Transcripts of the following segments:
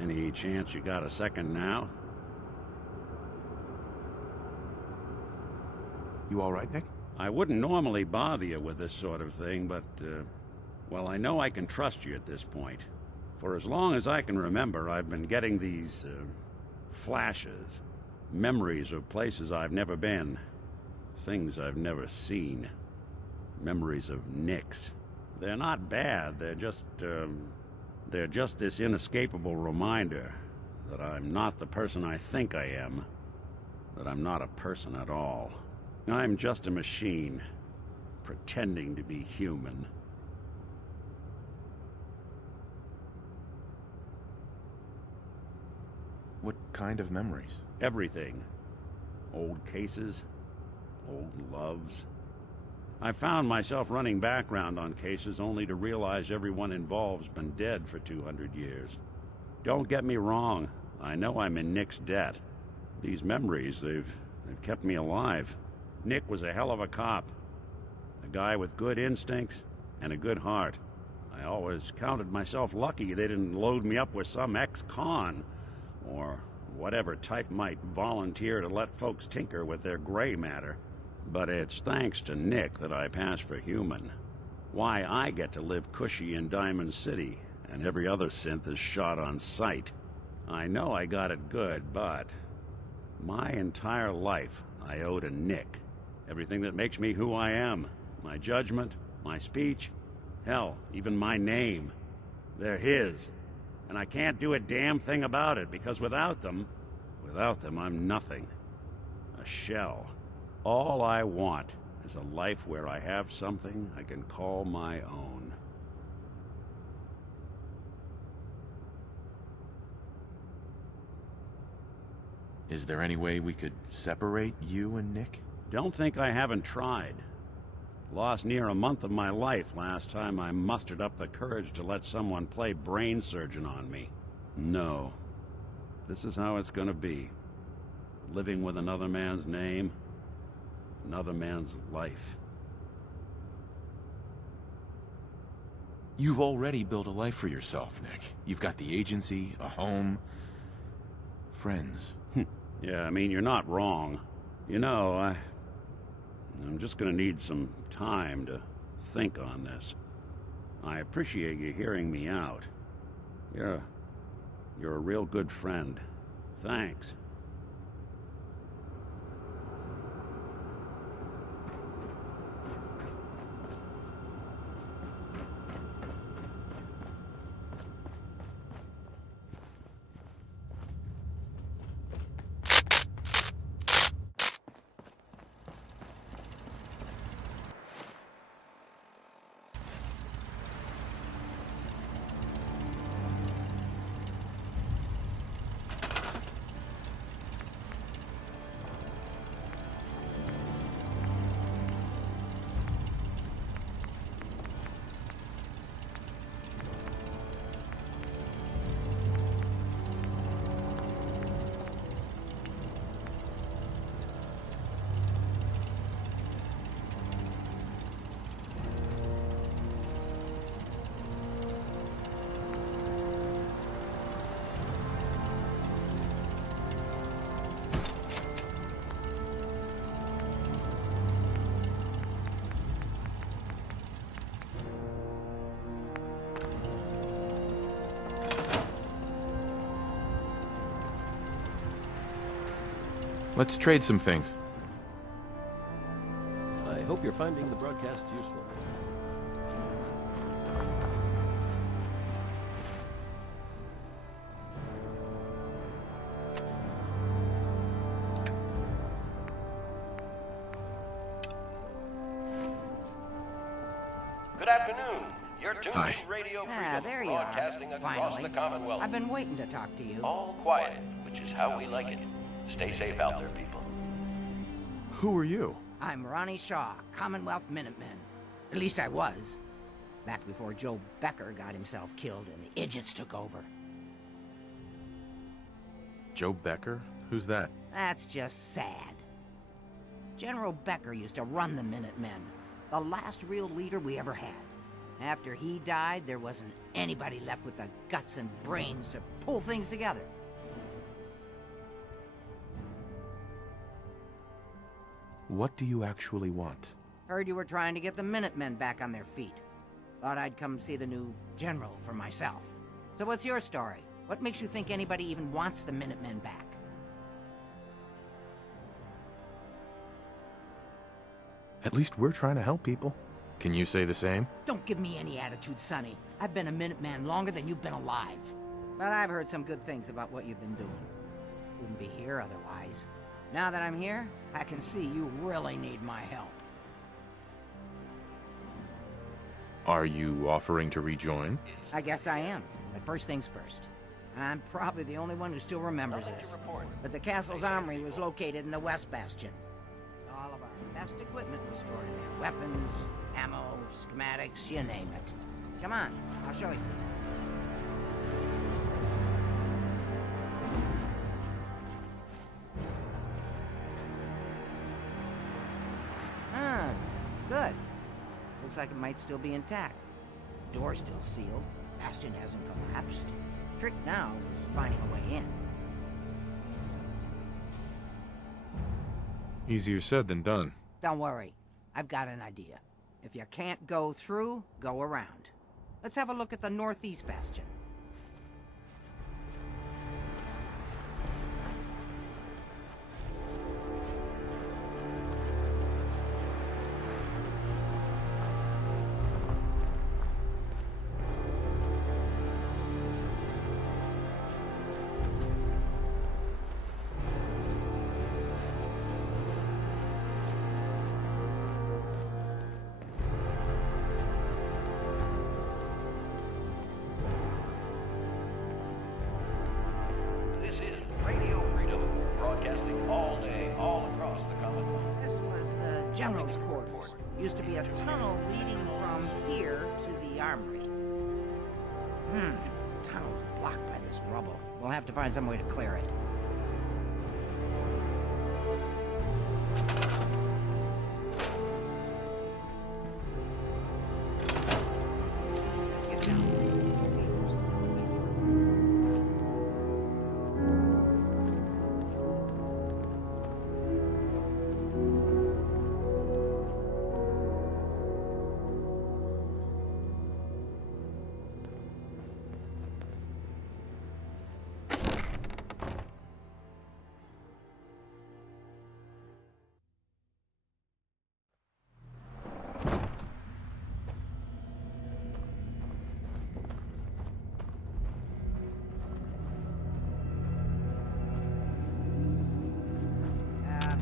Any chance you got a second now? You all right, Nick? I wouldn't normally bother you with this sort of thing, but, well, I know I can trust you at this point. For as long as I can remember, I've been getting these, flashes. Memories of places I've never been. Things I've never seen. Memories of Nicks. They're not bad, they're just this inescapable reminder that I'm not the person I think I am. That I'm not a person at all. I'm just a machine, pretending to be human. What kind of memories? Everything. Old cases, old loves. I found myself running background on cases only to realize everyone involved's been dead for 200 years. Don't get me wrong, I know I'm in Nick's debt. These memories, they've kept me alive. Nick was a hell of a cop. A guy with good instincts and a good heart. I always counted myself lucky they didn't load me up with some ex-con, or whatever type might volunteer to let folks tinker with their gray matter. But it's thanks to Nick that I pass for human. Why I get to live cushy in Diamond City, and every other synth is shot on sight. I know I got it good, but my entire life I owe to Nick. Everything that makes me who I am. My judgment, my speech, hell, even my name. They're his. And I can't do a damn thing about it, because without them, I'm nothing. A shell. All I want is a life where I have something I can call my own. Is there any way we could separate you and Nick? Don't think I haven't tried. Lost near a month of my life last time I mustered up the courage to let someone play brain surgeon on me. No. This is how it's gonna be. Living with another man's name, another man's life. You've already built a life for yourself, Nick. You've got the agency, a home, friends. Yeah, I mean, you're not wrong. You know, I'm just gonna need some time to think on this. I appreciate you hearing me out. You're a real good friend. Thanks. Let's trade some things. I hope you're finding the broadcast useful. Good afternoon. You're tuned Hi. to Radio Ah, Freedom, there you are. broadcasting across Finally. the Commonwealth. I've been waiting to talk to you. All quiet, which is how we like it. Stay safe out there, people. Who are you? I'm Ronnie Shaw, Commonwealth Minutemen. At least I was. Back before Joe Becker got himself killed and the idiots took over. Joe Becker? Who's that? That's just sad. General Becker used to run the Minutemen. The last real leader we ever had. After he died, there wasn't anybody left with the guts and brains to pull things together. What do you actually want? Heard you were trying to get the Minutemen back on their feet. Thought I'd come see the new general for myself. So what's your story? What makes you think anybody even wants the Minutemen back? At least we're trying to help people. Can you say the same? Don't give me any attitude, Sonny. I've been a Minuteman longer than you've been alive. But I've heard some good things about what you've been doing. Wouldn't be here otherwise. Now that I'm here, I can see you really need my help. Are you offering to rejoin? I guess I am. But first things first. I'm probably the only one who still remembers this. But the castle's armory was located in the West Bastion. All of our best equipment was stored in there. Weapons, ammo, schematics, you name it. Come on, I'll show you. Good. Looks like it might still be intact. Door's still sealed. Bastion hasn't collapsed. Trick now is finding a way in. Easier said than done. Don't worry. I've got an idea. If you can't go through, go around. Let's have a look at the Northeast Bastion. General's quarters. Used to be a tunnel leading from here to the armory. This tunnel's blocked by this rubble. We'll have to find some way to clear it. Let's get down. See if there's a way through.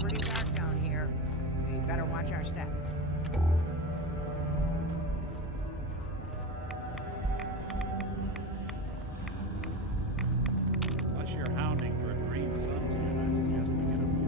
Pretty dark down here. We better watch our step. Unless you're hounding for a green suntan, I suggest we get a move.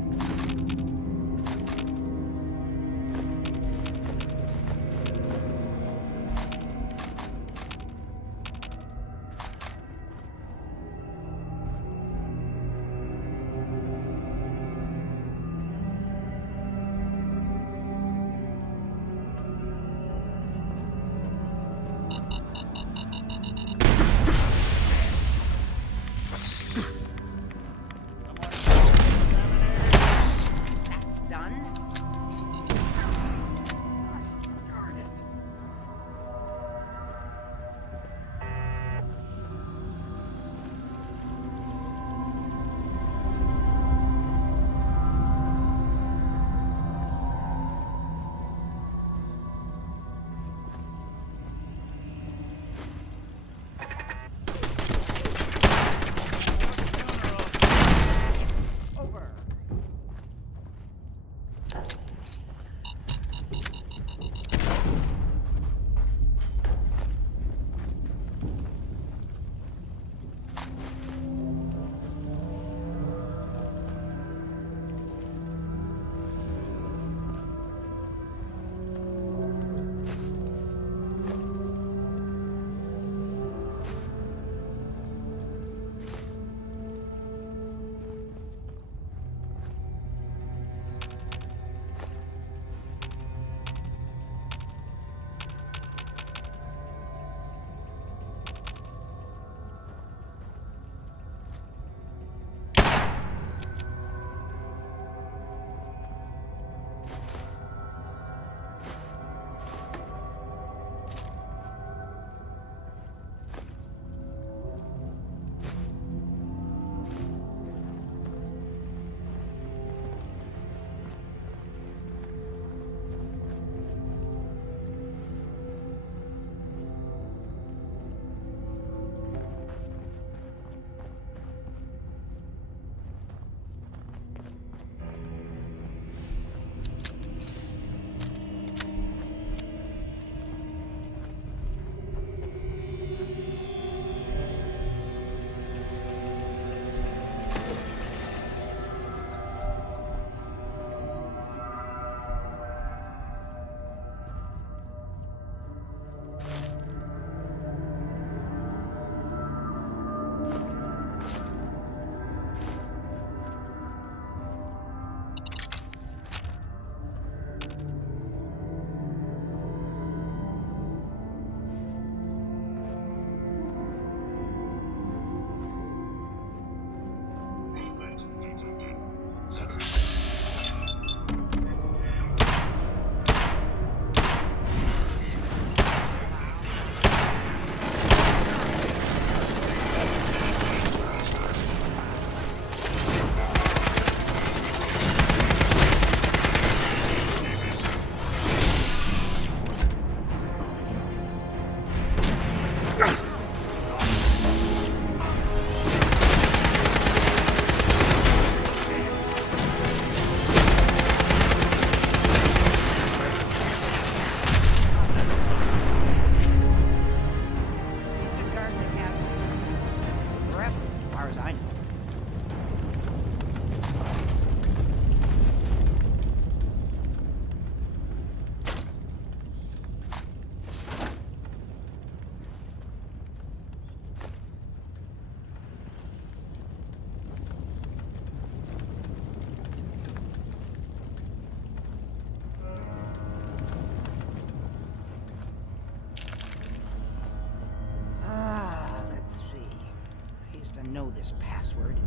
know this password.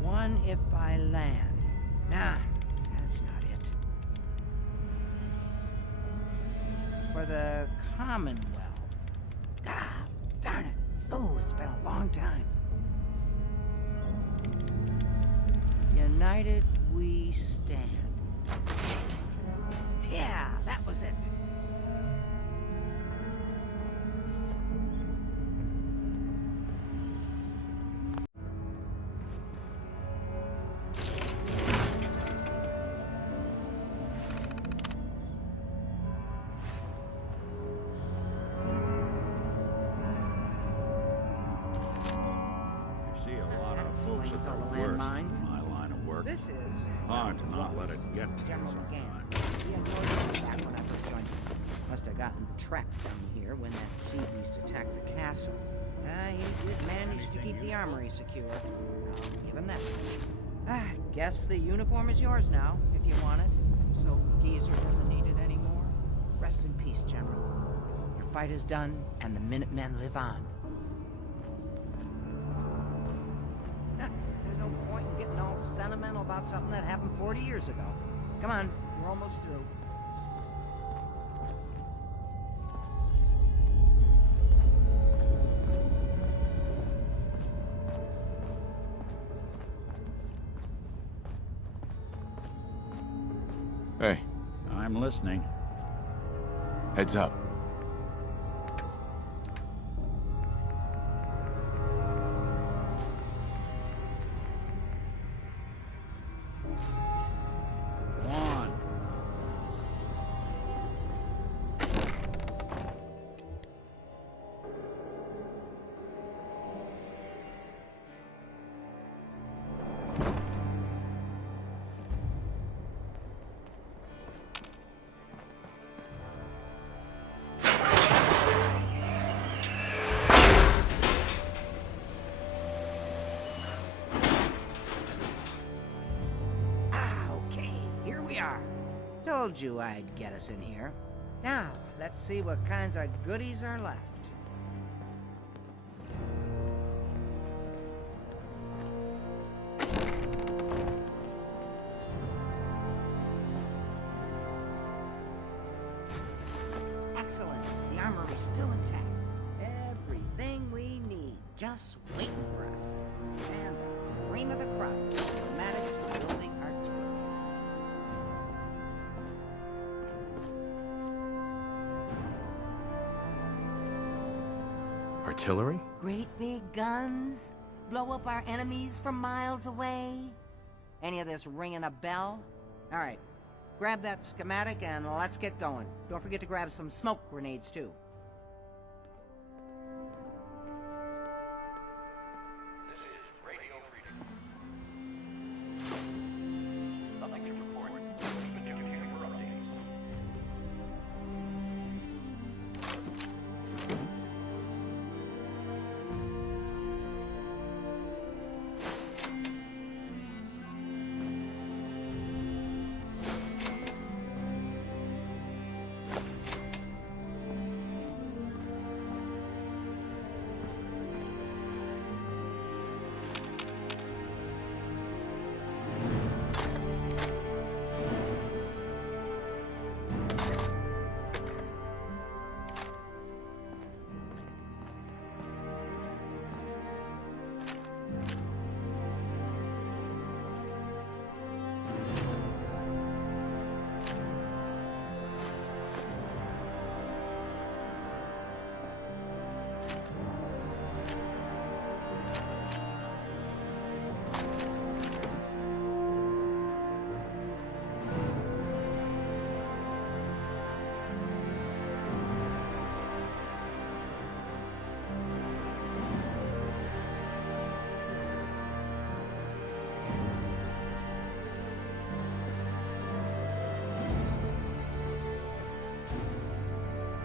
One if I land. Nah, that's not it. For the Commonwealth. Ah, darn it. Oh, it's been a long time. United we stand. Yeah, that was it. See a lot of folks at Explains their all the worst landmines. in my line of work. This is Hard to not let it get to you General sometimes. Gant. He had noticed back when I first joined. Must have gotten trapped down here when that sea beast attacked the castle. He did manage to keep the armory secure. I'll give him that. Guess the uniform is yours now, if you want it. So Geezer doesn't need it anymore. Rest in peace, General. Your fight is done, and the Minutemen live on. There's no point in getting all sentimental about something that happened 40 years ago. Come on, we're almost through. Hey, I'm listening. heads up. Go on. Okay, here we are. Told you I'd get us in here. Now, let's see what kinds of goodies are left. Excellent. The armory's still intact. Everything we need, just waiting for us. And the cream of the crop, schematic for building artillery. Artillery? Great big guns? Blow up our enemies from miles away? Any of this ringing a bell? All right, grab that schematic and let's get going. Don't forget to grab some smoke grenades, too. This is Radio Freedom. Nothing to report. Keep it tuned here for updates.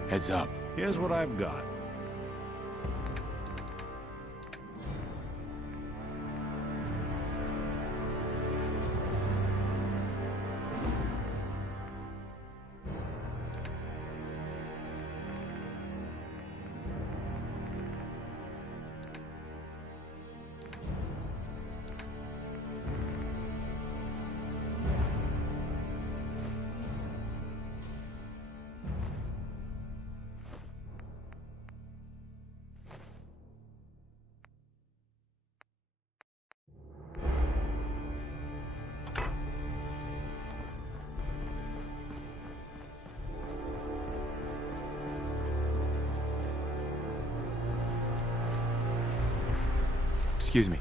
Heads up. Here's what I've got. Excuse me.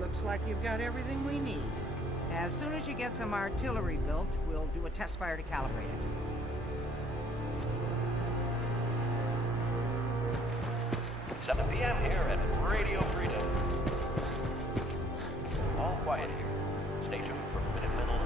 Looks like you've got everything we need. As soon as you get some artillery built, we'll do a test fire to calibrate it. 7 p.m. here at Radio Freedom. All quiet here. Stay tuned for Minutemen alerts.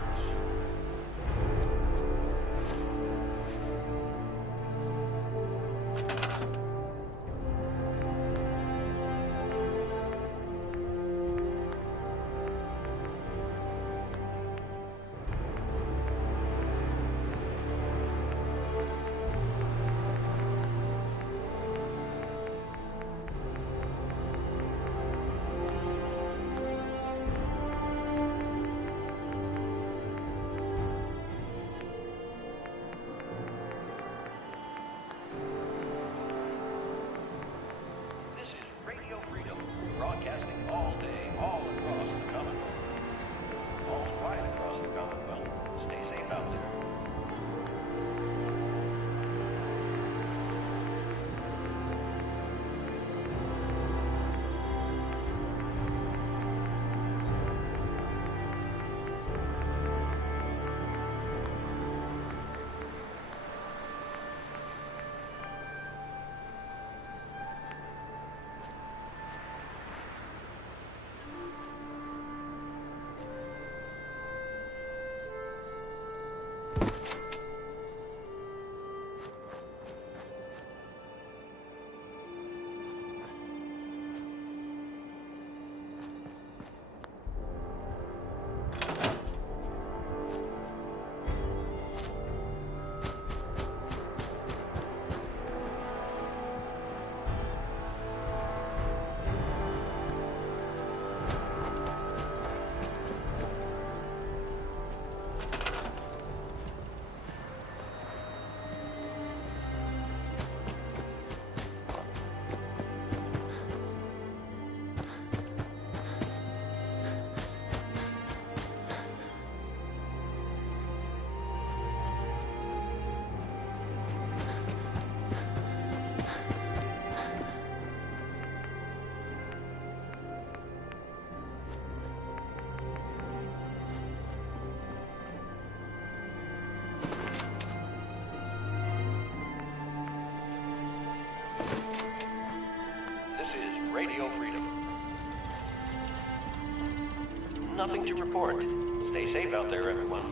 Broadcasting all day, all across the Commonwealth. All's quiet across the Commonwealth. Stay safe out there. Radio Freedom. Nothing to report. Stay safe out there, everyone.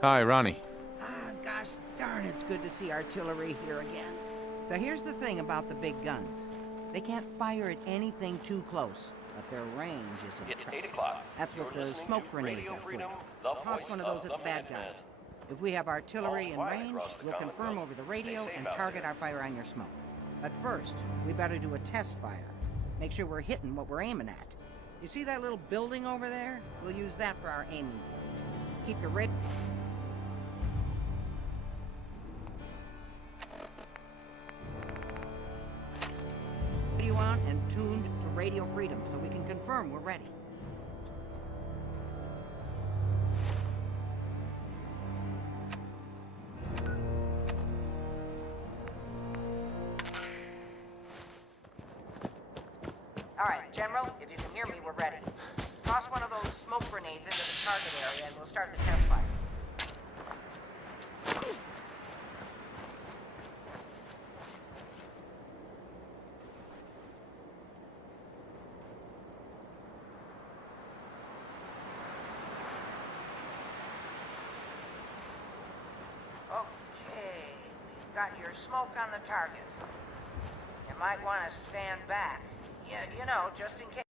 Hi, Ronnie. Gosh darn, it's good to see artillery here again. So here's the thing about the big guns. They can't fire at anything too close, but their range is It's impressive. 8 o'clock. That's what You're the listening smoke to grenades Radio are for. Freedom, the Toss voice one of those of at the bad Minutemen. guys. If we have artillery in All quiet range, across the we'll confirm Commonwealth. over the radio Stay safe and out target there. our fire on your smoke. But first, we better do a test fire. Make sure we're hitting what we're aiming at. You see that little building over there? We'll use that for our aiming point. Keep your radio on and tuned to Radio Freedom so we can confirm we're ready. All right, General, if you can hear me, we're ready. Toss one of those smoke grenades into the target area and we'll start the test fire. Okay, we've got your smoke on the target. You might want to stand back. Yeah, you know, just in case.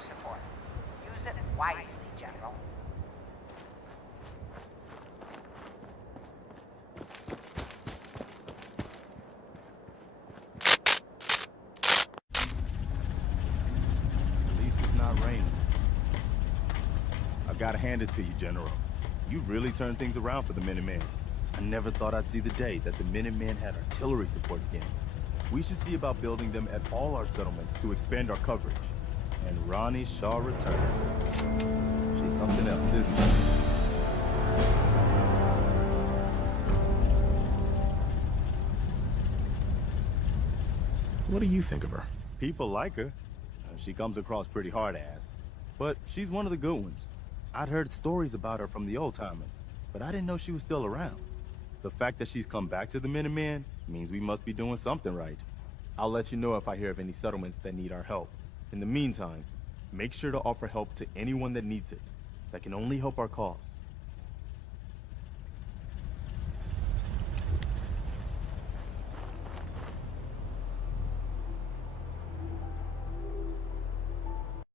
armory support. Use it wisely, General. At least it's not raining. I've got to hand it to you, General. You really turned things around for the Minutemen. I never thought I'd see the day that the Minutemen had artillery support again. We should see about building them at all our settlements to expand our coverage. And Ronnie Shaw returns. She's something else, isn't she? What do you think of her? People like her. She comes across pretty hard-ass. But she's one of the good ones. I'd heard stories about her from the old-timers, but I didn't know she was still around. The fact that she's come back to the Minutemen means we must be doing something right. I'll let you know if I hear of any settlements that need our help. In the meantime, make sure to offer help to anyone that needs it. That can only help our cause.